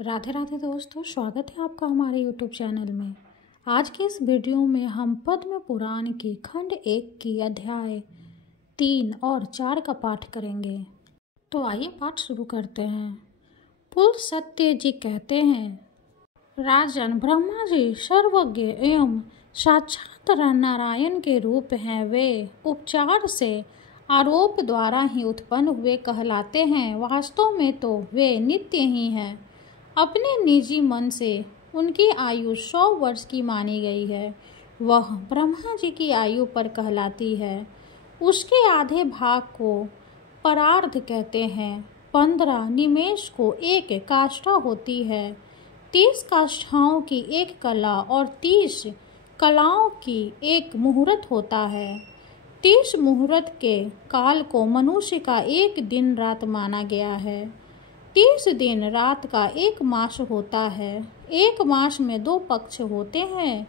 राधे राधे दोस्तों, स्वागत है आपका हमारे YouTube चैनल में। आज के इस वीडियो में हम पद्म पुराण के खंड 1 की अध्याय 3 और 4 का पाठ करेंगे। तो आइए पाठ शुरू करते हैं। पुल सत्य जी कहते हैं, राजन, ब्रह्मा जी सर्वज्ञ एवं साक्षात नारायण के रूप हैं। वे उपचार से आरोप द्वारा ही उत्पन्न हुए कहलाते हैं। वास्तव में तो वे नित्य ही हैं। अपने निजी मन से उनकी आयु 100 वर्ष की मानी गई है। वह ब्रह्मा जी की आयु पर कहलाती है। उसके आधे भाग को परार्ध कहते हैं। 15 निमेष को एक काष्ठा होती है। 30 काष्ठाओं की एक कला और 30 कलाओं की एक मुहूर्त होता है। 30 मुहूर्त के काल को मनुष्य का एक दिन रात माना गया है। 30 दिन रात का एक मास होता है। एक मास में 2 पक्ष होते हैं।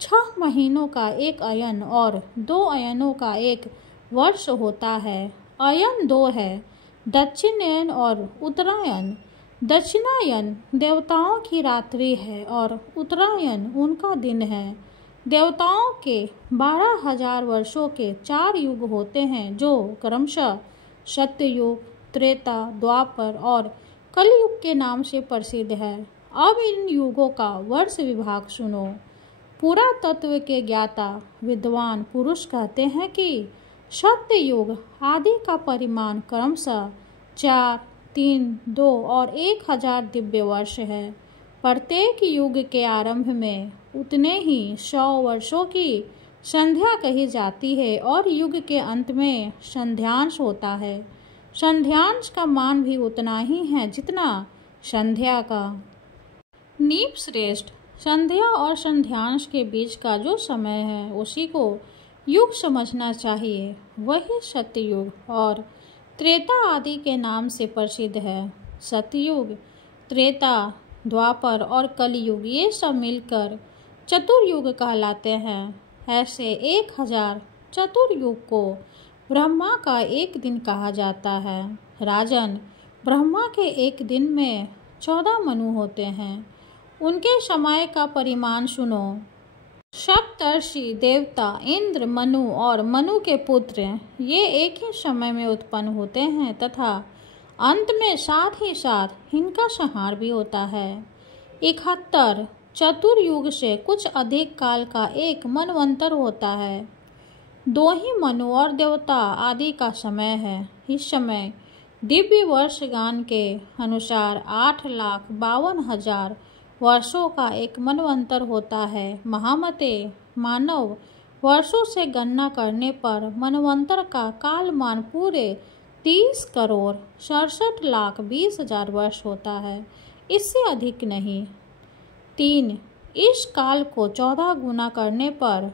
6 महीनों का एक अयन और 2 अयनों का एक वर्ष होता है। अयन 2 है, दक्षिणायन और उत्तरायण। दक्षिणायन देवताओं की रात्रि है और उत्तरायण उनका दिन है। देवताओं के 12,000 वर्षों के 4 युग होते हैं, जो क्रमशः सत्ययुग, त्रेता, द्वापर और कलयुग के नाम से प्रसिद्ध है। अब इन युगों का वर्ष विभाग सुनो। पुरातत्व के ज्ञाता विद्वान पुरुष कहते हैं कि सत्य युग आदि का परिमाण क्रमशः 4, 3, 2 और 1000 दिव्य वर्ष है। प्रत्येक युग के आरंभ में उतने ही 100 वर्षों की संध्या कही जाती है और युग के अंत में संध्यांश होता है। संध्यांश का मान भी उतना ही है जितना संध्या का। नीप श्रेष्ठ संध्या और संध्यांश के बीच का जो समय है उसी को युग समझना चाहिए। वही सत्ययुग और त्रेता आदि के नाम से प्रसिद्ध है। सतयुग, त्रेता, द्वापर और कलयुग ये सब मिलकर चतुर्युग कहलाते हैं। ऐसे 1000 चतुर्युग को ब्रह्मा का एक दिन कहा जाता है। राजन, ब्रह्मा के एक दिन में 14 मनु होते हैं। उनके समय का परिमाण सुनो। सप्तर्षि देवता इंद्र, मनु और मनु के पुत्र ये एक ही समय में उत्पन्न होते हैं तथा अंत में साथ ही साथ इनका संहार भी होता है। 71 चतुर्युग से कुछ अधिक काल का एक मनवंतर होता है। 2 ही मनु और देवता आदि का समय है। इस समय दिव्य वर्षगान के अनुसार 8,52,000 वर्षों का एक मनवंतर होता है। महामते मानव वर्षों से गणना करने पर मनवंतर का कालमान पूरे 30,67,20,000 वर्ष होता है, इससे अधिक नहीं। 3 इस काल को 14 गुना करने पर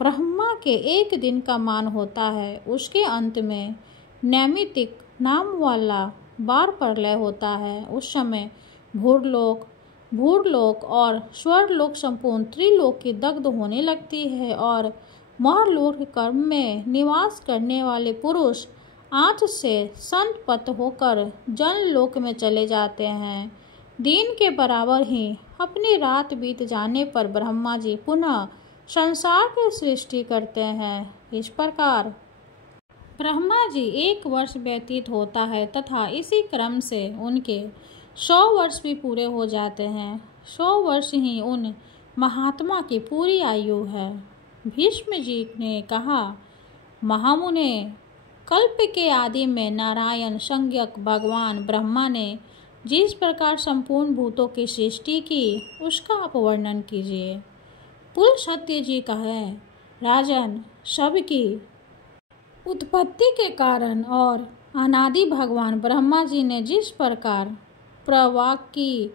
ब्रह्मा के एक दिन का मान होता है। उसके अंत में नैमितिक नाम वाला बार प्रलय होता है। उस समय भूरलोक और स्वर्लोक संपूर्ण त्रिलोक की दग्ध होने लगती है और महलोक कर्म में निवास करने वाले पुरुष आँच से संतपत होकर जनलोक में चले जाते हैं। दिन के बराबर ही अपनी रात बीत जाने पर ब्रह्मा जी पुनः संसार की सृष्टि करते हैं। इस प्रकार ब्रह्मा जी 1 वर्ष व्यतीत होता है तथा इसी क्रम से उनके 100 वर्ष भी पूरे हो जाते हैं। 100 वर्ष ही उन महात्मा की पूरी आयु है। भीष्म जी ने कहा, महामुने, कल्प के आदि में नारायण संज्ञक भगवान ब्रह्मा ने जिस प्रकार संपूर्ण भूतों की सृष्टि की उसका आप वर्णन कीजिए। पुल सत्य जी कहे, राजन, सबकी उत्पत्ति के कारण और अनादि भगवान ब्रह्मा जी ने जिस प्रकार प्रवाक की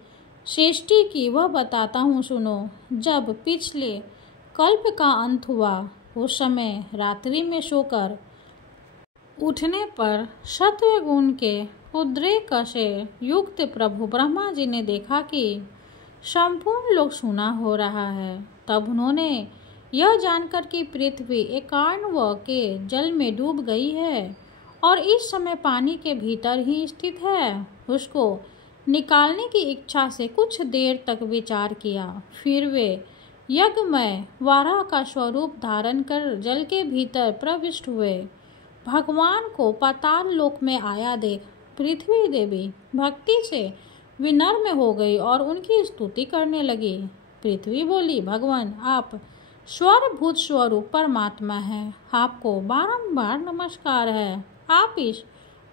सृष्टि की वह बताता हूँ, सुनो। जब पिछले कल्प का अंत हुआ उस समय रात्रि में सोकर उठने पर सत्वगुण के उद्रेक से युक्त प्रभु ब्रह्मा जी ने देखा कि संपूर्ण लोक सूना हो रहा है। तब उन्होंने यह जानकर कि पृथ्वी एकार्णव के जल में डूब गई है और इस समय पानी के भीतर ही स्थित है, उसको निकालने की इच्छा से कुछ देर तक विचार किया। फिर वे यज्ञमय वाराह का स्वरूप धारण कर जल के भीतर प्रविष्ट हुए। भगवान को पाताल लोक में आया देख पृथ्वी देवी भक्ति से विनम्र हो गई और उनकी स्तुति करने लगी। पृथ्वी बोली, भगवान आप स्वरभूत स्वरूप परमात्मा हैं, आपको बारंबार नमस्कार है। आप इस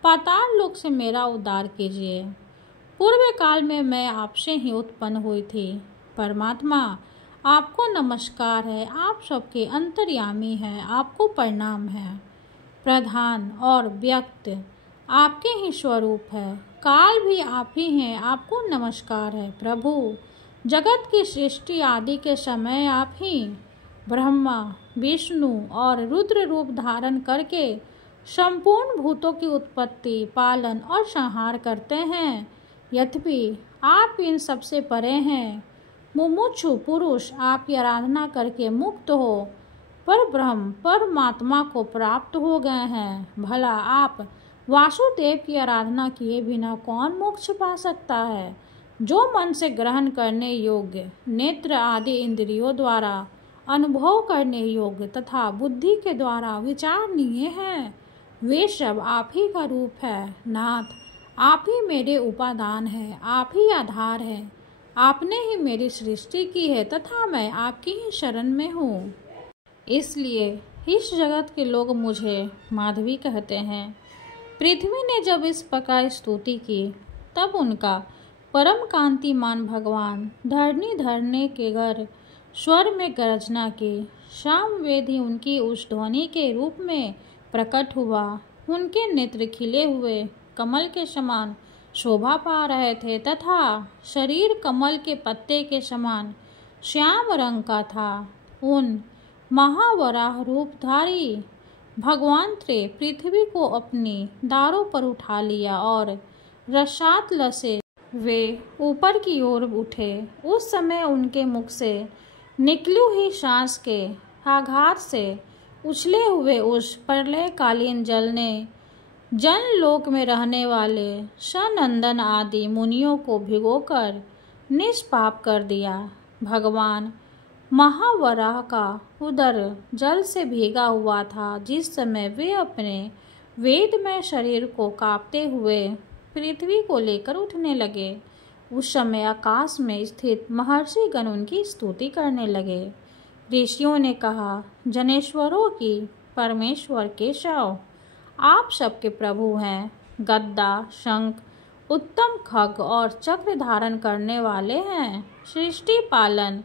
पाताल लोक से मेरा उद्धार कीजिए। पूर्व काल में मैं आपसे ही उत्पन्न हुई थी। परमात्मा आपको नमस्कार है, आप सबके अंतर्यामी हैं, आपको प्रणाम है। प्रधान और व्यक्त आपके ही स्वरूप है, काल भी आप ही हैं, आपको नमस्कार है। प्रभु जगत की सृष्टि आदि के समय आप ही ब्रह्मा विष्णु और रुद्र रूप धारण करके संपूर्ण भूतों की उत्पत्ति पालन और संहार करते हैं। यद्यपि आप इन सबसे परे हैं। मुमुक्षु पुरुष आपकी आराधना करके मुक्त हो पर ब्रह्म परमात्मा को प्राप्त हो गए हैं। भला आप वासुदेव की आराधना किए बिना कौन मोक्ष पा सकता है? जो मन से ग्रहण करने योग्य, नेत्र आदि इंद्रियों द्वारा अनुभव करने योग्य तथा बुद्धि के द्वारा विचारणीय है, वे सब आप ही का रूप है। नाथ आप ही मेरे उपादान है, आप ही आधार है, आपने ही मेरी सृष्टि की है तथा मैं आपकी ही शरण में हूँ। इसलिए इस जगत के लोग मुझे माधवी कहते हैं। पृथ्वी ने जब इस प्रकार स्तुति की तब उनका परम कांतिमान भगवान धरनी धरने के घर स्वर में गर्जना की। सामवेदी उनकी उस ध्वनि के रूप में प्रकट हुआ। उनके नेत्र खिले हुए कमल के समान शोभा पा रहे थे तथा शरीर कमल के पत्ते के समान श्याम रंग का था। उन महावराह रूपधारी भगवान थे पृथ्वी को अपनी दारों पर उठा लिया और रसातल से वे ऊपर की ओर उठे। उस समय उनके मुख से निकली हुई सांस के आघात से उछले हुए उस प्रलयकालीन जल ने जन लोक में रहने वाले सनंदन आदि मुनियों को भिगोकर निष्पाप कर दिया। भगवान महावराह का उदर जल से भीगा हुआ था। जिस समय वे अपने वेदमय शरीर को कांपते हुए पृथ्वी को लेकर उठने लगे, उस समय आकाश में स्थित महर्षि गण उनकी स्तुति करने लगे। ऋषियों ने कहा, जनेश्वरों की परमेश्वर केशव आप सबके प्रभु हैं। गद्दा शंख उत्तम खग और चक्र धारण करने वाले हैं। सृष्टि पालन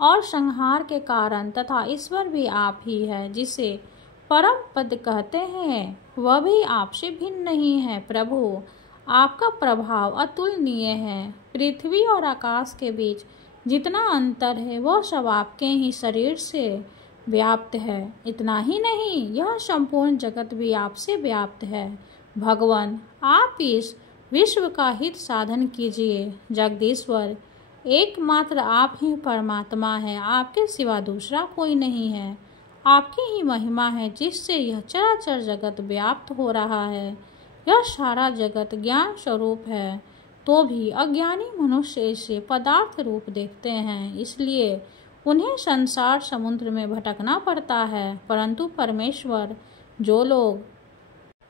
और संहार के कारण तथा ईश्वर भी आप ही है। जिसे परम पद कहते हैं वह भी आपसे भिन्न नहीं है। प्रभु आपका प्रभाव अतुलनीय है। पृथ्वी और आकाश के बीच जितना अंतर है वह सब आपके ही शरीर से व्याप्त है। इतना ही नहीं, यह संपूर्ण जगत भी आपसे व्याप्त है। भगवान आप इस विश्व का हित साधन कीजिए। जगदीश्वर एकमात्र आप ही परमात्मा है, आपके सिवा दूसरा कोई नहीं है। आपकी ही महिमा है जिससे यह चराचर जगत व्याप्त हो रहा है। यह सारा जगत ज्ञान स्वरूप है, तो भी अज्ञानी मनुष्य इसे पदार्थ रूप देखते हैं, इसलिए उन्हें संसार समुद्र में भटकना पड़ता है। परंतु परमेश्वर जो लोग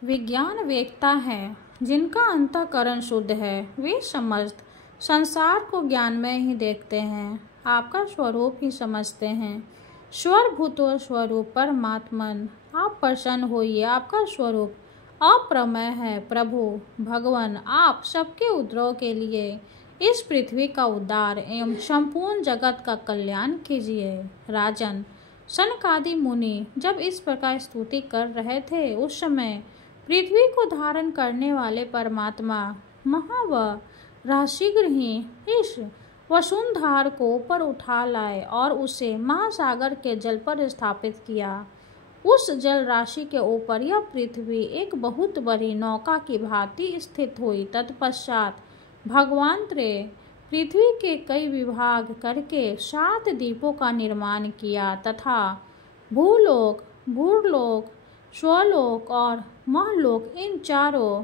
विज्ञान वेत्ता हैं, जिनका अंतःकरण शुद्ध है, वे समस्त संसार को ज्ञान में ही देखते हैं, आपका स्वरूप ही समझते हैं। स्वरभूतो स्वरूप परमात्मन आप प्रसन्न होइए, आपका स्वरूप अप्रमेय है। प्रभु भगवान आप सबके उद्धार के लिए इस पृथ्वी का उद्धार एवं संपूर्ण जगत का कल्याण कीजिए। राजन सनकादि मुनि जब इस प्रकार स्तुति कर रहे थे, उस समय पृथ्वी को धारण करने वाले परमात्मा महावराह शीघ्र ही इस वसुंधरा को ऊपर उठा लाए और उसे महासागर के जल पर स्थापित किया। उस जल राशि के ऊपर यह पृथ्वी एक बहुत बड़ी नौका की भांति स्थित हुई। तत्पश्चात भगवान ने पृथ्वी के कई विभाग करके 7 द्वीपों का निर्माण किया तथा भूलोक, भूलोक, स्वलोक और महलोक इन चारों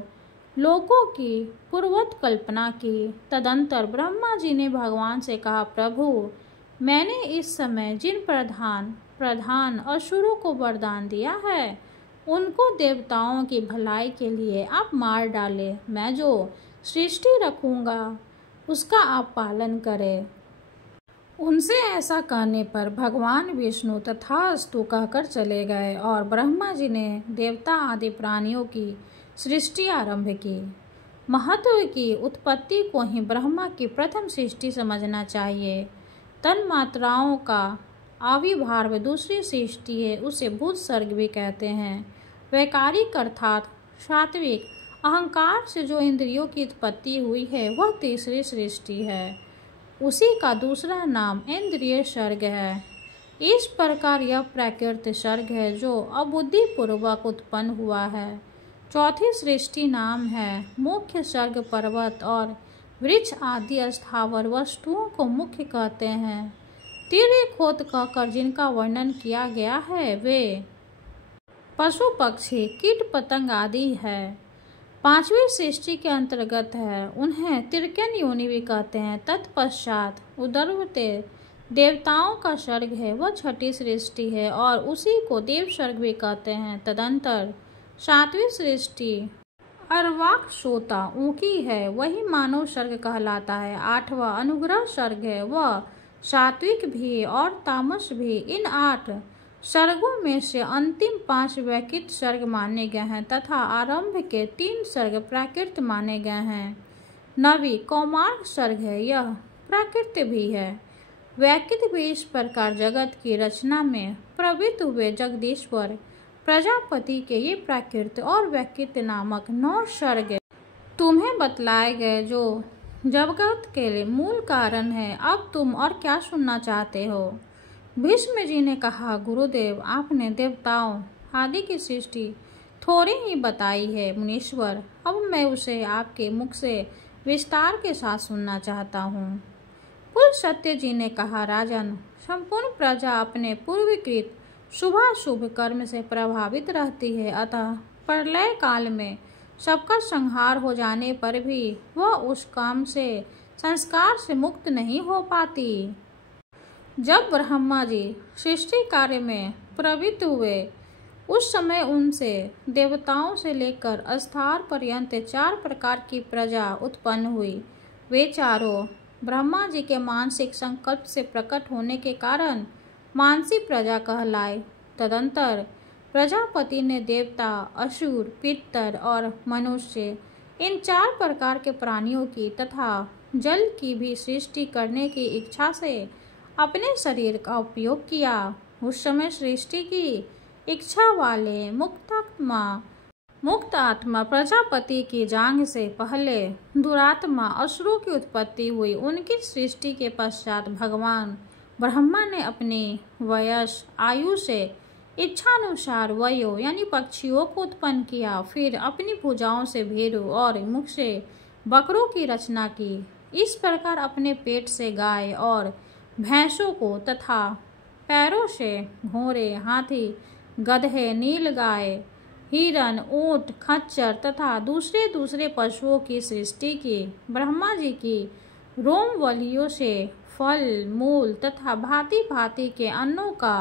लोकों की पूर्ववत कल्पना की। तदंतर ब्रह्मा जी ने भगवान से कहा, प्रभु, मैंने इस समय जिन प्रधान असुरों को वरदान दिया है, उनको देवताओं की भलाई के लिए आप मार डाले। मैं जो सृष्टि रखूंगा उसका आप पालन करें। उनसे ऐसा करने पर भगवान विष्णु तथास्तु कहकर चले गए और ब्रह्मा जी ने देवता आदि प्राणियों की सृष्टि आरंभ की। महत्व की उत्पत्ति को ही ब्रह्मा की प्रथम सृष्टि समझना चाहिए। तन्मात्राओं का आविर्भाव दूसरी सृष्टि है, उसे भूत सर्ग भी कहते हैं। वैकारिक अर्थात सात्विक अहंकार से जो इंद्रियों की उत्पत्ति हुई है वह तीसरी सृष्टि है, उसी का दूसरा नाम इंद्रिय सर्ग है। इस प्रकार यह प्राकृत सर्ग है जो अबुद्धि पूर्वक उत्पन्न हुआ है। चौथी सृष्टि नाम है मुख्य सर्ग। पर्वत और वृक्ष आदि स्थावर वस्तुओं को मुख्य कहते हैं। तीव्र खोद कहकर जिनका वर्णन किया गया है वे पशु पक्षी कीट पतंग आदि है। पांचवी सृष्टि के अंतर्गत है, उन्हें तिर्यक योनि भी कहते हैं। तत्पश्चात उदरवते देवताओं का सर्ग है, वह छठी सृष्टि है और उसी को देव सर्ग भी कहते हैं। तदंतर सातवीं सृष्टि अर्वाक सोता ऊकी है, वही मानव सर्ग कहलाता है। आठवां अनुग्रह सर्ग है, वह सात्विक भी और तामस भी। इन 8 सर्गों में से अंतिम 5 वैकृत सर्ग माने गए हैं तथा आरंभ के 3 सर्ग प्राकृत माने गए हैं। 9वीं कौमार सर्ग है, यह प्राकृत भी है। वैकृत भी इस प्रकार जगत की रचना में प्रवृत्त हुए जगदीश्वर प्रजापति के ये प्राकृत और वैकृत नामक 9 सर्ग तुम्हें बतलाए गए, जो जगत के लिए मूल कारण है। अब तुम और क्या सुनना चाहते हो? भीष्म जी ने कहा, गुरुदेव, आपने देवताओं आदि की सृष्टि थोड़ी ही बताई है मुनीश्वर, अब मैं उसे आपके मुख से विस्तार के साथ सुनना चाहता हूँ। पुलस्त्य जी ने कहा, राजन, संपूर्ण प्रजा अपने पूर्वकृत शुभाशुभ कर्म से प्रभावित रहती है, अतः प्रलय काल में सबका संहार हो जाने पर भी वह उस काम से संस्कार से मुक्त नहीं हो पाती। जब ब्रह्मा जी सृष्टि कार्य में प्रवृत्त हुए उस समय उनसे देवताओं से लेकर अस्तार पर्यंत 4 प्रकार की प्रजा उत्पन्न हुई। वे चारों ब्रह्मा जी के मानसिक संकल्प से प्रकट होने के कारण मानसी प्रजा कहलाए। तदंतर प्रजापति ने देवता, असुर, पितर और मनुष्य इन 4 प्रकार के प्राणियों की तथा जल की भी सृष्टि करने की इच्छा से अपने शरीर का उपयोग किया। उस समय सृष्टि की इच्छा वाले मुक्त आत्मा प्रजापति की जांघ से पहले दुरात्मा असुरों की उत्पत्ति हुई। उनकी सृष्टि के पश्चात भगवान ब्रह्मा ने अपनी वयस आयु से इच्छानुसार वयो यानी पक्षियों को उत्पन्न किया। फिर अपनी भुजाओं से भेड़ों और मुख से बकरों की रचना की। इस प्रकार अपने पेट से गाय और भैंसों को तथा पैरों से घोड़े, हाथी, गधे, नीलगाय, हिरण, ऊंट, खच्चर तथा दूसरे पशुओं की सृष्टि की। ब्रह्मा जी की रोमवलियों से फल, मूल तथा भांति भांति के अन्नों का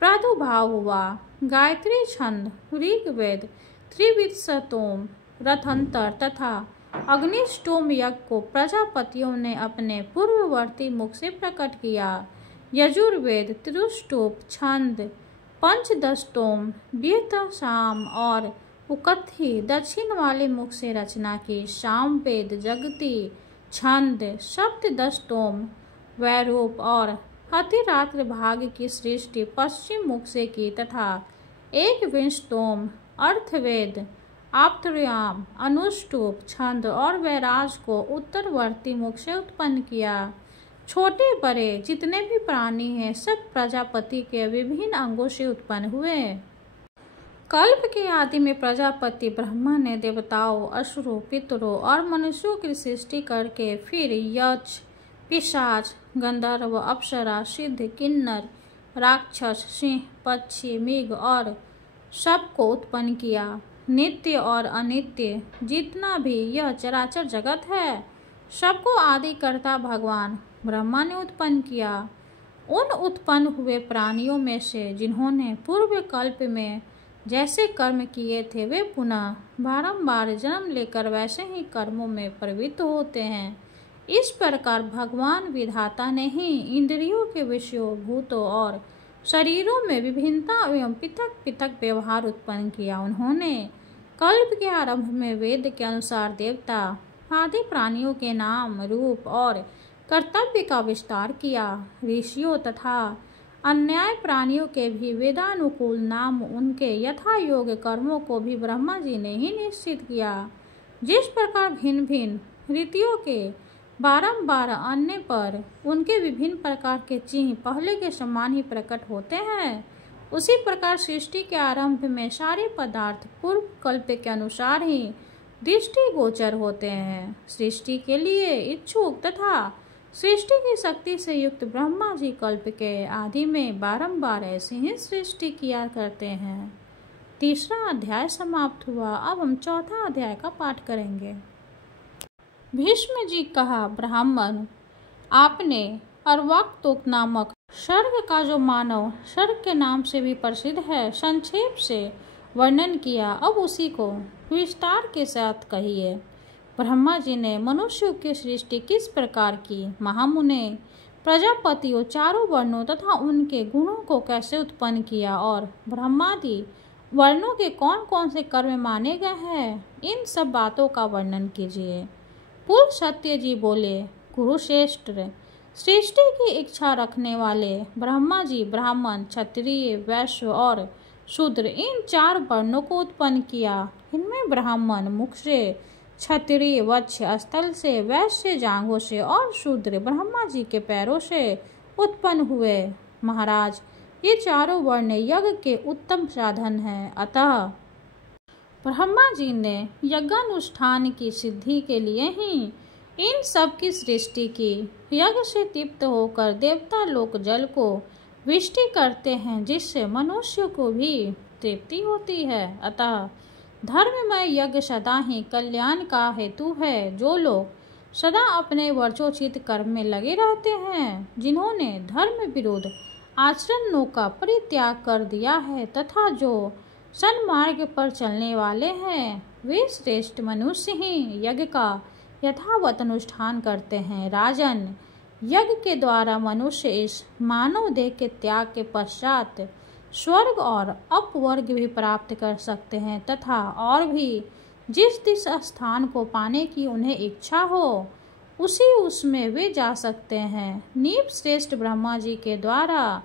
प्रादुर्भाव हुआ। गायत्री छंद, ऋग्वेद, त्रिविधस्तोम, रथंतर तथा अग्निष्टोम यज्ञ को प्रजापतियों ने अपने पूर्ववर्ती मुख से प्रकट किया। यजुर्वेद, त्रिष्टुप छंद, पंचदशतोम, द्वितसाम और उकथी दक्षिण वाले मुख से रचना की। सामवेद, जगती छंद, सप्तदशतोम, वैरूप और अतिरात्र भाग की सृष्टि पश्चिम मुख से की तथा 21तोम अर्थवेद, आप्तयाम, अनुष्टुप छंद और वैराज को उत्तरवर्ती मुख से उत्पन्न किया। छोटे बड़े जितने भी प्राणी हैं सब प्रजापति के विभिन्न अंगों से उत्पन्न हुए। कल्प के आदि में प्रजापति ब्रह्मा ने देवताओं, असुरों, पितरों और मनुष्यों की सृष्टि करके फिर यक्ष, पिशाच, गंधर्व, अप्सरा, सिद्ध, किन्नर, राक्षस, सिंह, पक्षी, मृग और सबको उत्पन्न किया। नित्य और अनित्य जितना भी यह चराचर जगत है, सबको आदि कर्ता भगवान ब्रह्मा ने उत्पन्न किया। उन उत्पन्न हुए प्राणियों में से जिन्होंने पूर्व कल्प में जैसे कर्म किए थे, वे पुनः बारंबार जन्म लेकर वैसे ही कर्मों में प्रवृत्त होते हैं। इस प्रकार भगवान विधाता ने ही इंद्रियों के विषयों, भूतों और शरीरों में विभिन्नता एवं पृथक पृथक व्यवहार उत्पन्न किया। उन्होंने कल्प के आरंभ में वेद के अनुसार देवता आदि प्राणियों के नाम, रूप और कर्तव्य का विस्तार किया। ऋषियों तथा अन्य प्राणियों के भी वेदानुकूल नाम, उनके यथा योग कर्मों को भी ब्रह्मा जी ने ही निश्चित किया। जिस प्रकार भिन्न भिन्न रीतियों के बारंबार आने पर उनके विभिन्न प्रकार के चिन्ह पहले के समान ही प्रकट होते हैं, उसी प्रकार सृष्टि के आरंभ में सारे पदार्थ पूर्व कल्प के अनुसार ही दृष्टिगोचर होते हैं। सृष्टि के लिए इच्छुक तथा सृष्टि की शक्ति से युक्त ब्रह्मा जी कल्प के आदि में बारंबार ऐसी ही सृष्टि किया करते हैं। तीसरा अध्याय समाप्त हुआ। अब हम चौथा अध्याय का पाठ करेंगे। भीष्म जी कहा, ब्राह्मण, आपने अर्वाक्तोक नामक सर्ग का जो मानव सर्ग के नाम से भी प्रसिद्ध है, संक्षेप से वर्णन किया। अब उसी को विस्तार के साथ कहिए। ब्रह्मा जी ने मनुष्यों की सृष्टि किस प्रकार की, महामुने प्रजापतियों चारों वर्णों तथा उनके गुणों को कैसे उत्पन्न किया और ब्रह्मादि वर्णों के कौन कौन से कर्म माने गए हैं, इन सब बातों का वर्णन कीजिए। पुल सत्य जी बोले, कुरुश्रेष्ठ, सृष्टि की इच्छा रखने वाले ब्रह्मा जी ब्राह्मण, क्षत्रिय, वैश्य और शूद्र इन चार वर्णों को उत्पन्न किया। इनमें ब्राह्मण मुख से, क्षत्रिय वक्ष स्थल से, वैश्य जांघों से और शूद्र ब्रह्मा जी के पैरों से उत्पन्न हुए। महाराज, ये चारों वर्ण यज्ञ के उत्तम साधन हैं। अतः ब्रह्मा जी ने यज्ञानुष्ठान की सिद्धि के लिए ही इन सब की सृष्टि की। यज्ञ से तृप्त होकर देवता लोक जल को वृष्टि करते हैं, जिससे मनुष्य को भी तृप्ति होती है। अतः धर्ममय यज्ञ सदा ही कल्याण का हेतु है। जो लोग सदा अपने वर्चोचित कर्म में लगे रहते हैं, जिन्होंने धर्म विरुद्ध आचरणों का परित्याग कर दिया है तथा जो सन्मार्ग पर चलने वाले हैं, वे श्रेष्ठ मनुष्य ही यज्ञ का यथावत अनुष्ठान करते हैं। राजन, यज्ञ के द्वारा मनुष्य इस मानव देह के त्याग के पश्चात स्वर्ग और अपवर्ग भी प्राप्त कर सकते हैं तथा और भी जिस स्थान को पाने की उन्हें इच्छा हो, उसमें वे जा सकते हैं। नीप श्रेष्ठ ब्रह्मा जी के द्वारा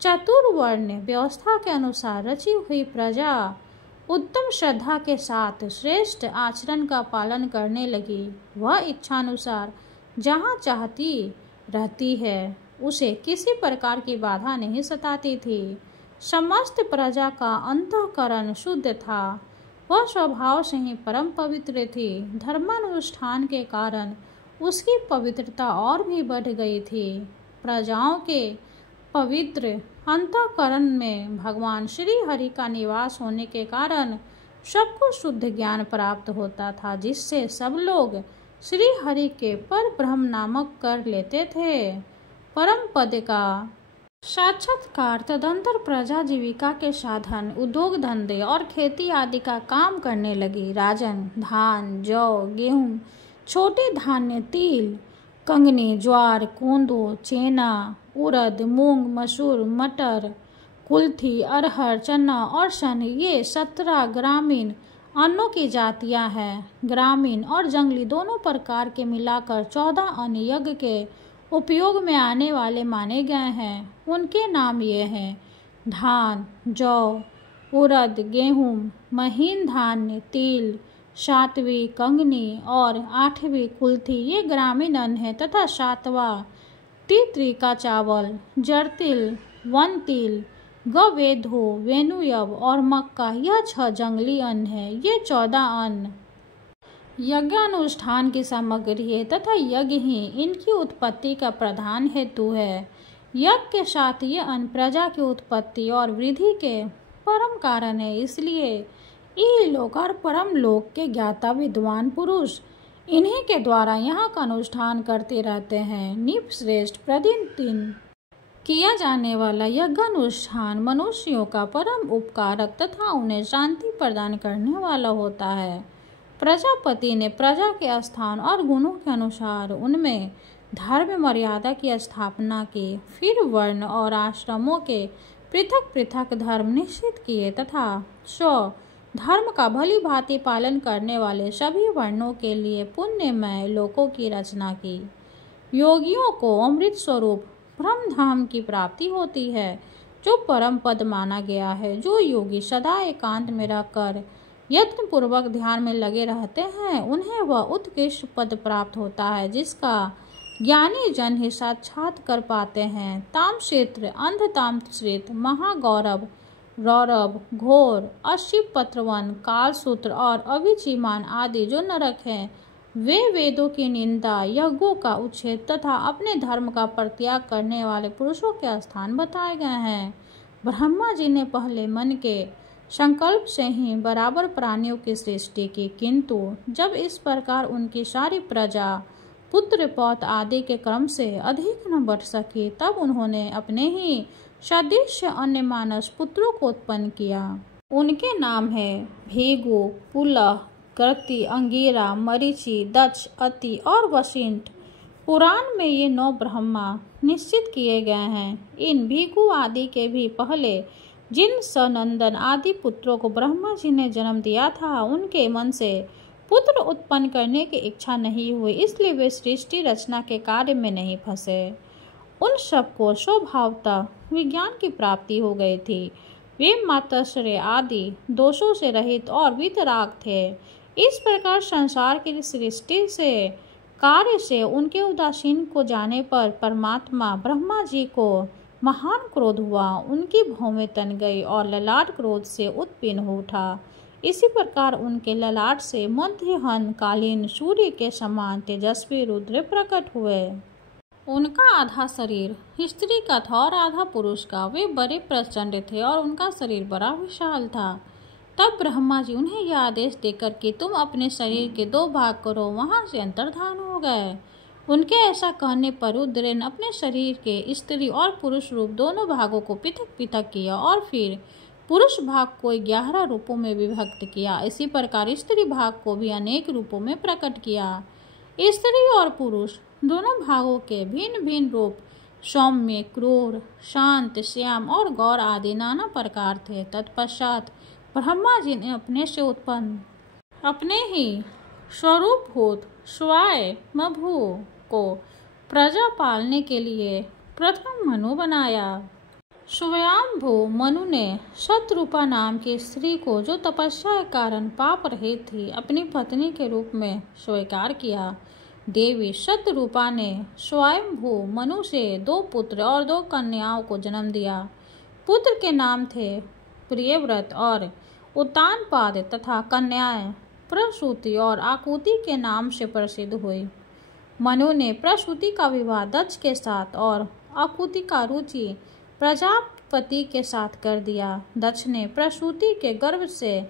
चतुर्वर्ण व्यवस्था के अनुसार रची हुई प्रजा उत्तम श्रद्धा के साथ श्रेष्ठ आचरण का पालन करने लगी। वह इच्छानुसार जहाँ चाहती रहती है, उसे किसी प्रकार की बाधा नहीं सताती थी। समस्त प्रजा का अंतःकरण शुद्ध था। वह स्वभाव से ही परम पवित्र थी। धर्मानुष्ठान के कारण उसकी पवित्रता और भी बढ़ गई थी। प्रजाओं के पवित्र अंतःकरण में भगवान श्री हरि का निवास होने के कारण सबको शुद्ध ज्ञान प्राप्त होता था, जिससे सब लोग श्री हरि के पर ब्रह्म नामक कर लेते थे। परम पद का साक्षात्कार तदंतर प्रजा जीविका के साधन, उद्योग धंधे और खेती आदि का काम करने लगी। राजन, धान, जौ, गेहूं, छोटे धान्य, तिल, कंगनी, ज्वार, कोंदो, चेना, उड़द, मूंग, मसूर, मटर, कुल्थी, अरहर, चना और सन, ये 17 ग्रामीण अन्नों की जातियां हैं। ग्रामीण और जंगली दोनों प्रकार के मिलाकर 14 अन्न यज्ञ के उपयोग में आने वाले माने गए हैं। उनके नाम ये हैं: धान, जौ, उड़द, गेहूं, महीन धान्य, तिल, 7वीं कंगनी और 8वीं कुल्थी ये ग्रामीण अन्न है तथा 7वां तित्री का चावल, जरतिल, वन तिल, गवेधो, वेनुयव और मक्का यह 6 जंगली अन्न है। ये 14 अन्न यज्ञानुष्ठान की सामग्री है तथा यज्ञ ही इनकी उत्पत्ति का प्रधान हेतु है। यज्ञ के साथ ये अन्न प्रजा की उत्पत्ति और वृद्धि के परम कारण है। इसलिए इहलोक और परम लोक के ज्ञाता विद्वान पुरुष इन्हीं के द्वारा यहाँ का अनुष्ठान करते रहते हैं। निपश्रेष्ठ प्रतिदिन किया जाने वाला यज्ञानुष्ठान मनुष्यों का परम उपकारक तथा उन्हें शांति प्रदान करने वाला होता है। प्रजापति ने प्रजा के स्थान और गुणों के अनुसार उनमें धर्म मर्यादा की स्थापना की। फिर वर्ण और आश्रमों के पृथक पृथक धर्म निश्चित किए तथा स्व धर्म का भली भांति पालन करने वाले सभी वर्णों के लिए पुण्यमय लोकों की रचना की। योगियों को अमृत स्वरूप ब्रह्म धाम की प्राप्ति होती है, जो परम पद माना गया है। जो योगी सदा एकांत में रहकर यत्न पूर्वक ध्यान में लगे रहते हैं, उन्हें वह उत्कृष्ट पद प्राप्त होता है, जिसका ज्ञानी जन ही साक्षात कर पाते हैं। तामसित्र, अंधतामसित्र, महागौरव, रौरव, घोर, अश्विपत्रवन, कालसूत्र और अविचिमान आदि जो नरक हैं, वे वेदों की निंदा, यज्ञों का उच्छेद तथा अपने धर्म का परित्याग करने वाले पुरुषों के स्थान बताए गए हैं। ब्रह्मा जी ने पहले मन के संकल्प से ही बराबर प्राणियों की सृष्टि की, किंतु जब इस प्रकार उनकी सारी प्रजा पुत्र पौत्र आदि के क्रम से अधिक न बढ़ सकी, तब उन्होंने अपने ही सदृश अन्य मानस पुत्रों को उत्पन्न किया। उनके नाम है भृगु, पुलह, कृति, अंगिरा, मरीचि, दक्ष, अति और वशिष्ठ। पुराण में ये 9 ब्रह्मा निश्चित किए गए हैं। इन भृगु आदि के भी पहले जिन सनंदन आदि पुत्रों को ब्रह्मा जी ने जन्म दिया था, उनके मन से पुत्र उत्पन्न करने की इच्छा नहीं हुई, इसलिए वे सृष्टि रचना के कार्य में नहीं फंसे। उन सबको स्वभावतः विज्ञान की प्राप्ति हो गई थी। वे मातश्रय आदि दोषों से रहित और वीतराग थे। इस प्रकार संसार की सृष्टि से कार्य से उनके उदासीन को जाने पर परमात्मा ब्रह्मा जी को महान क्रोध हुआ। उनकी भौवें तन गई और ललाट क्रोध से उत्पन्न हो उठा। इसी प्रकार उनके ललाट से मध्यहन कालीन सूर्य के समान तेजस्वी रुद्र प्रकट हुए। उनका आधा शरीर स्त्री का था और आधा पुरुष का। वे बड़े प्रचंड थे और उनका शरीर बड़ा विशाल था। तब ब्रह्मा जी उन्हें यह आदेश देकर कि तुम अपने शरीर के 2 भाग करो, वहां से अंतर्धान हो गए। उनके ऐसा कहने पर रुद्र ने अपने शरीर के स्त्री और पुरुष रूप दोनों भागों को पृथक पृथक किया और फिर पुरुष भाग को 11 रूपों में विभक्त किया। इसी प्रकार स्त्री भाग को भी अनेक रूपों में प्रकट किया। स्त्री और पुरुष दोनों भागों के भिन्न भिन्न रूप सौम्य, क्रूर, शांत, श्याम और गौर आदि नाना प्रकार थे। तत्पश्चात ब्रह्मा जी ने अपने से उत्पन्न अपने ही स्वरूपभूत स्वयंभू को प्रजा पालने के लिए प्रथम मनु बनाया। स्वयंभू मनु ने शतरूपा नाम की स्त्री को, जो तपस्या के कारण पाप रहित थी, अपनी पत्नी के रूप में स्वीकार किया। देवी शतरूपा ने स्वयंभू मनु से 2 पुत्र और 2 कन्याओं को जन्म दिया। पुत्र के नाम थे प्रियव्रत और उत्तानपाद तथा कन्याएं प्रसूति और आकुति के नाम से प्रसिद्ध हुई। मनु ने प्रसूति का विवाह दक्ष के साथ और आकुति का रुचि प्रजापति के साथ कर दिया। दक्ष ने प्रसूति के गर्भ से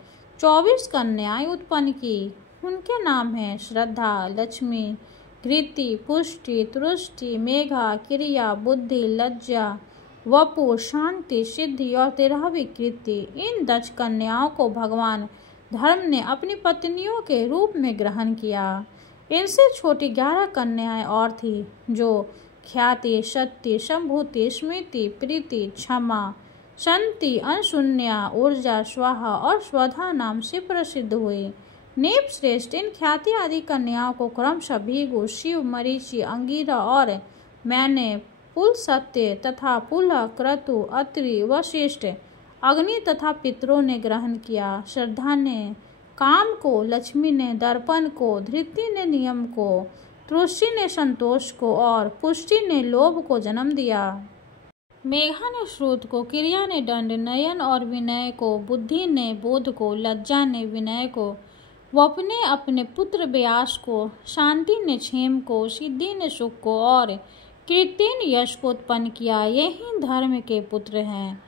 24 कन्याएं उत्पन्न की। उनके नाम हैं श्रद्धा, लक्ष्मी, घृति, पुष्टि, तुष्टि, मेघा, क्रिया, बुद्धि, लज्जा, वपु, शांति, सिद्धि और 13वीं कृति। इन दक्ष कन्याओं को भगवान धर्म ने अपनी पत्नियों के रूप में ग्रहण किया। इनसे छोटी 11 कन्याएं और थी, जो ख्याति, शक्ति, संभूति, स्मृति, प्रीति, क्षमा, शांति, अनशून्या, ऊर्जा, स्वाहा और स्वधा नाम से प्रसिद्ध हुई। नेप श्रेष्ठ इन ख्याति आदि कन्याओं को क्रमशः भृगु, शिव, मरीचि, अंगिरा और मैंने पुल सत्य तथा पुलह, क्रतु, अत्रि, वशिष्ठ, अग्नि तथा पितरों ने ग्रहण किया। श्रद्धा ने काम को, लक्ष्मी ने दर्पण को, धृति ने नियम को, तुष्टि ने संतोष को और पुष्टि ने लोभ को जन्म दिया। मेघा ने श्रुत को, क्रिया ने दंड, नयन और विनय को, बुद्धि ने बोध को, लज्जा ने विनय को, वपु ने अपने पुत्र व्यास को, शांति ने क्षेम को, सिद्धि ने सुख को और कीर्ति ने यश को उत्पन्न किया। यही धर्म के पुत्र हैं।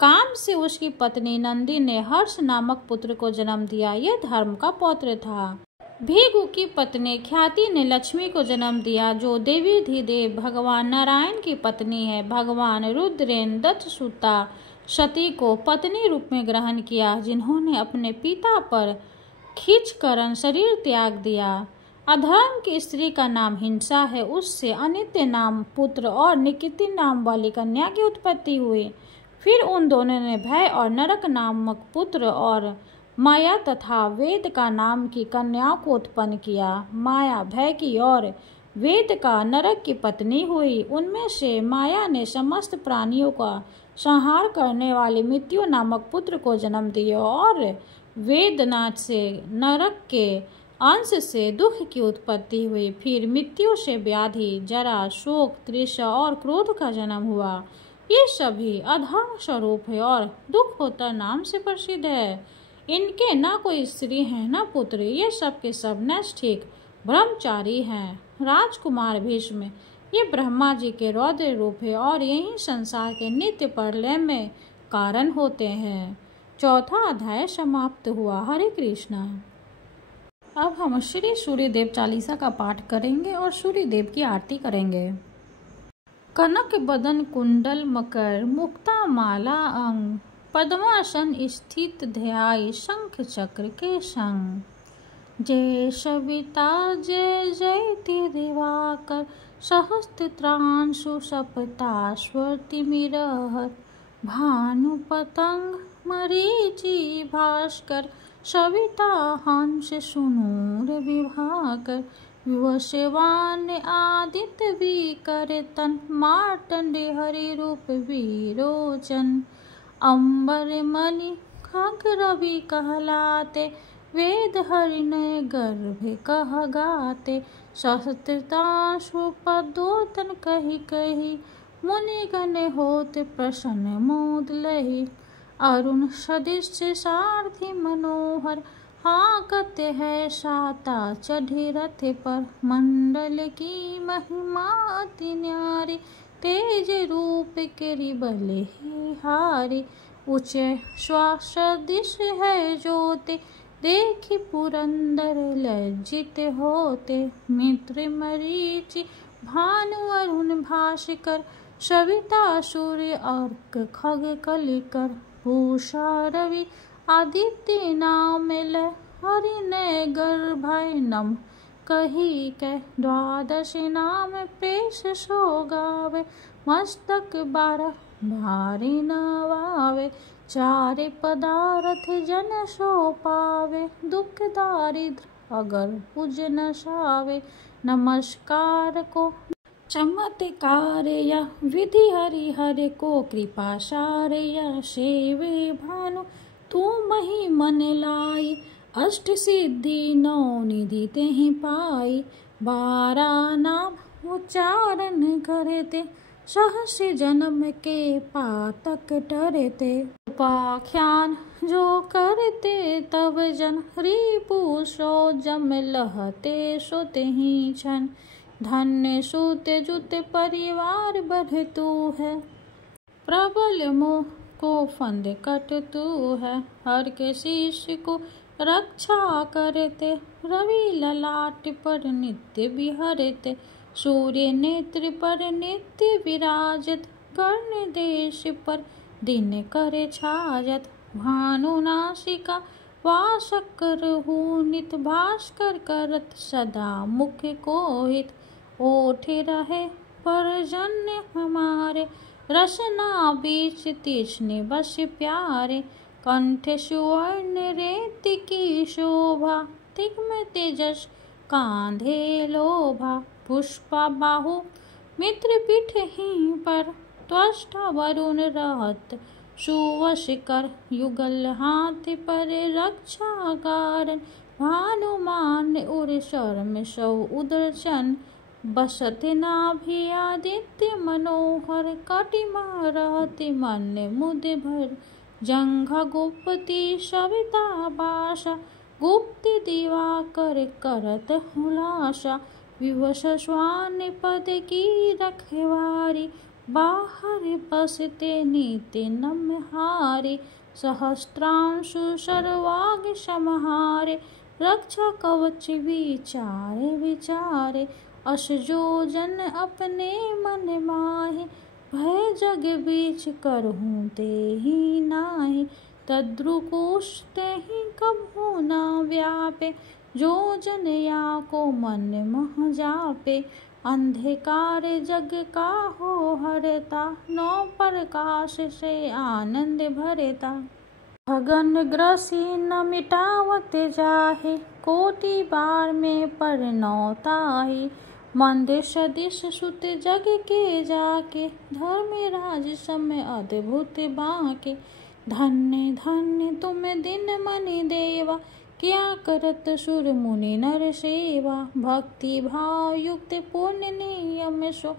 काम से उसकी पत्नी नंदी ने हर्ष नामक पुत्र को जन्म दिया। यह धर्म का पौत्र था। भृगु की पत्नी ख्याति ने लक्ष्मी को जन्म दिया, जो देवीधिदेव भगवान नारायण की पत्नी है। भगवान रुद्र ने दत्तसुता सती को पत्नी रूप में ग्रहण किया, जिन्होंने अपने पिता पर खींचकर शरीर त्याग दिया। अधर्म की स्त्री का नाम हिंसा है। उससे अनित्य नाम पुत्र और निकिति नाम वाली कन्या की उत्पत्ति हुई। फिर उन दोनों ने भय और नरक नामक पुत्र और माया तथा वेद का नाम की कन्याओं को उत्पन्न किया। माया भय की और वेद का नरक की पत्नी हुई। उनमें से माया ने समस्त प्राणियों का संहार करने वाले मृत्यु नामक पुत्र को जन्म दिया और वेदनाथ से नरक के अंश से दुख की उत्पत्ति हुई। फिर मृत्यु से व्याधि, जरा, शोक, तृषा और क्रोध का जन्म हुआ। ये सभी अधर्म स्वरूप है और दुख होता नाम से प्रसिद्ध है। इनके न कोई स्त्री है न पुत्र। ये सब के सब नैष्ठिक ब्रह्मचारी हैं। राजकुमार भीष्म, ये ब्रह्मा जी के रौद्र रूप है और यही संसार के नित्य प्रलय में कारण होते हैं। चौथा अध्याय समाप्त हुआ। हरे कृष्णा। अब हम श्री सूर्यदेव चालीसा का पाठ करेंगे और सूर्यदेव की आरती करेंगे। कनक बदन कुंडल मकर, मुक्ता माला अंग, पद्मासन स्थित ध्याय शंख चक्र के संग। जय सविता जय जयति दिवाकर, सहस्त्रांशु सप्ताश्वर तिमिरहर। भानु पतंग मरीचि भास्कर, सविता हंस सुनूर विभाकर। विवस्वान आदित्य विकर तन, मार्तंड हरि रूप विरोचन। अंबर मणि खग रवि कहलाते, वेद हरि ने गर्भ कह गाते। सहस्त्रांशु पदोतन कही कही, मुनि गण होत प्रसन्न मोद लही। अरुण सदृश सारथि मनोहर, हाकत है साता चढ़े रथ पर। मंडल की महिमा अति न्यारी, तेज रूप केरी बल ही हारी। ऊंचे श्वास सदृश है ज्योति, देखी पुरंदर लज्जित होते। मित्र मरीचि भानु अरुण भास्कर, सविता सूर्य अर्क खग कलिकर। पूषा रवि आदित्य नाम लय, हरि ने गर्भय नम कही कै। द्वादश नाम प्रेष सो गावे, मस्तक बारह भारी नवावे। चारे पदार्थ जन सो पावे, दुख दारिद्र अगर पूज न सावे। नमस्कार को चमत्कार या विधि हरि हरि को, कृपा सार या सेवे भानु तू मही मन लाई। अष्ट सिद्धि नौ निधि तेहि पाई, 12 नाम उच्चारण करते। सहस जन्म के पातक टरते, उपाख्यान जो करते तब जन। रिपु सो जम लहते सो तेहि छन, धन्य सूत जुत परिवार बढ़ तू है। प्रबल मोह को फंद कट तू है, हर के शिष्य को रक्षा करते। रवि ललाट पर नित्य विहरते, सूर्य नेत्र पर नित्य विराजत। कर्ण देश पर दिन करे छाजत, भानु नासिका वासक करहु नित। भास्कर करत सदा मुख कोहित, ओठे रहे परजन्य हमारे। रसना बीच तीक्ष्ण बस प्यारे, कंठ सुवर्ण रेत की शोभा। तिग्म तेजस कांधे लोभा, पुष्पा बाहु मित्र पीठ ही पर। त्वष्टा वरुण रहत सुवश कर, युगल हाथ पर रक्षा कारण। भानुमान उर शर्म सौ उदरचन, बसत नाभि आदित्य मनोहर। कटिमा रहति मन मुद भर, जंघा गुप्ति सविता बासा। गुप्त दिवाकर करत हुलासा, विवश श्वान पद की रखवारी। बाहर बसते नीति नमहारे, सहस्त्रांशु सर्वांग समहारे, रक्षा कवच विचारे विचारे, अस जो जन अपने मन माहे, भय जग बीच करहूँ ते ही नाहि, तद्रुकुश ते ही कबहु न व्यापे, जो जन या को मन मह जापे, अंधकार जग का हो हरता, नौ प्रकाश से आनंद भरता, भगन ग्रसी न मिटावत जाहे, कोटि बार में पर नौ ताहि, मंद सदिश सुत जग के जाके, धर्मराज समय अद्भुत बाके, धन्य धन्य तुम दिन मनि देवा, क्या करत सुर मुनि नर सेवा, भक्ति भाव युक्त पुण्य नियम सो,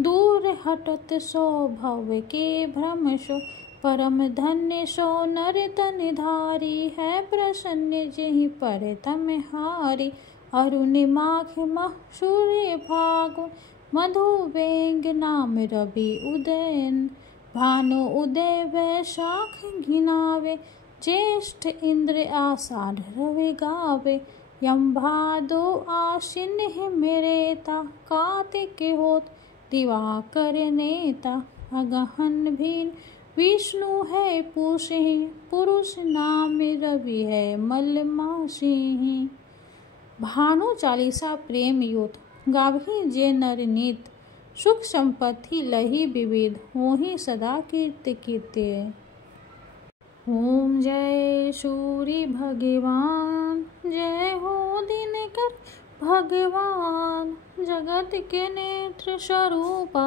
दूर हटत सो भव के भ्रम सो, परम धन्य सो नर तन धारी, है प्रसन्न जेहि पर तम हारी, अरुणिमाख मह सूर्य फागुन, मधु वेंग नाम रवि उदयन, भानु उदय वैशाख घिनावे, ज्येष्ठ इंद्र आषाढ़ रवि गावे, यम भादो आश्विन है मेरेता, कार्तिक होत दिवाकर नेता, अगहन भीन विष्णु है पूषहि, पुरुष नाम रवि है मलमासिहि, भानु चालीसा प्रेम युत, गावही जे नर नीत, सुख संपत्ति लही विविध, होहि सदा कीर्ति कीर्ति। ओम जय सूर्य भगवान, जय हो दिनकर भगवान, जगत के नेत्र स्वरूपा,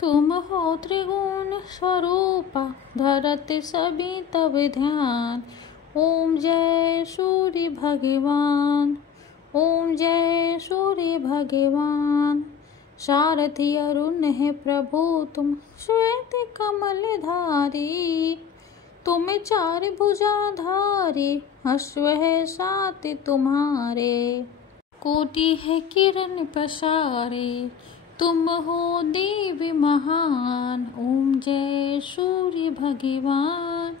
तुम हो त्रिगुण स्वरूपा, धरत सभी तब ध्यान, ओम जय सूर्य भगवान, ओम जय सूर्य भगवान, सारथी अरुण है प्रभु तुम, श्वेत कमल धारी, तुम चार भुजाधारी, अश्व है सात तुम्हारे, कोटि है किरण पसारे, तुम हो देव महान, ओम जय सूर्य भगवान,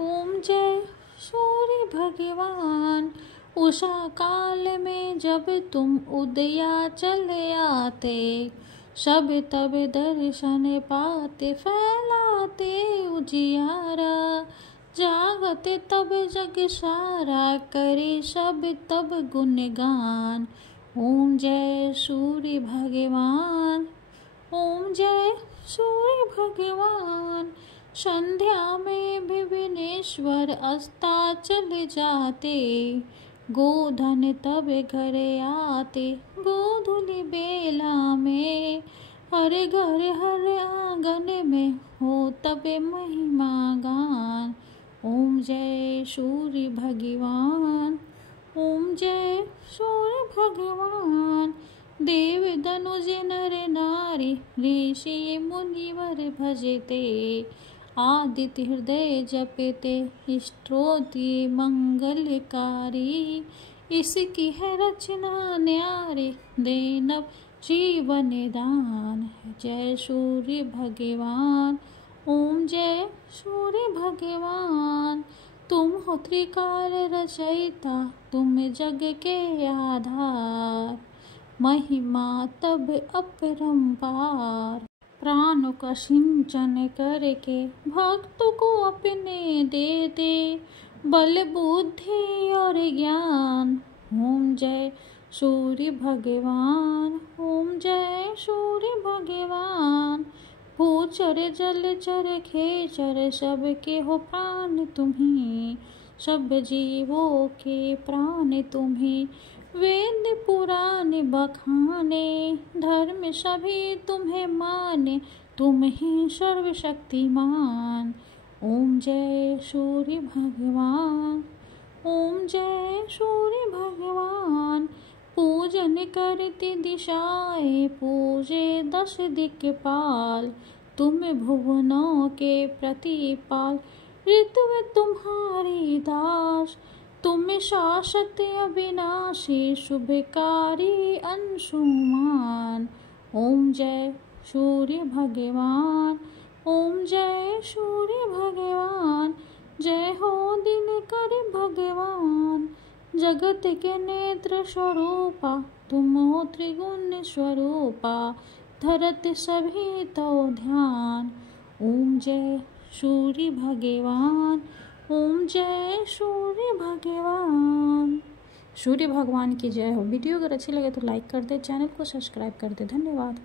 ओम जय सूर्य भगवान, उषा काल में जब तुम उदया चले आते, सब तब दर्शन पाते, फैलाते उजियारा, जागते तब जग सारा, करे सब तब गुणगान, ओम जय सूर्य भगवान, ओम जय सूर्य भगवान, संध्या में विघ्नेश्वर अस्ताचल जाते, गोधन तब घर आते, गोधुली बेला में, हर घर हर आंगन में हो तब महिमा गान, ओम जय सूर्य भगवान, ओम जय सूर्य भगवान, देव धनुज नर नारी, ऋषि मुनिवर भजते, आदित्य हृदय जपते, स्तोत्र मंगलकारी, इसकी है रचना न्यारी, देनव जीवन दान, जय सूर्य भगवान, ओम जय सूर्य भगवान, तुम हो त्रिकाल रचयिता, तुम जग के आधार, महिमा तब अपरंपार, प्राण का सिंचन करके भक्त को अपने देते, बल बुद्धि और ज्ञान, ओम जय सूर्य भगवान, ओम जय सूर्य भगवान, भूचर जल चर खेचर सबके हो प्राण तुम्ही, सब जीवों के प्राण तुम्ही, वेद पुराण बखाने, धर्म सभी तुम्हें माने, तुम ही सर्वशक्तिमान, ओम जय सूर्य भगवान, ओम जय सूर्य भगवान, पूजन करती दिशाएं पूजे 10 दिक्पाल, तुम भुवनों के प्रतिपाल, ऋतु तुम्हारी दास, तुम शाश्वत अविनाशी, शुभकारी अंशुमान, ओम जय सूर्य भगवान। ओम जय सूर्य भगवान। जय हो दिनकर भगवान। जगत के नेत्र स्वरूपा तुम हो त्रिगुण स्वरूपा। धरत सभी तो ध्यान। ओम जय सूर्य भगवान। ओम जय सूर्य भगवान। सूर्य भगवान की जय हो। वीडियो अगर अच्छी लगे तो लाइक कर दे, चैनल को सब्सक्राइब कर दे। धन्यवाद।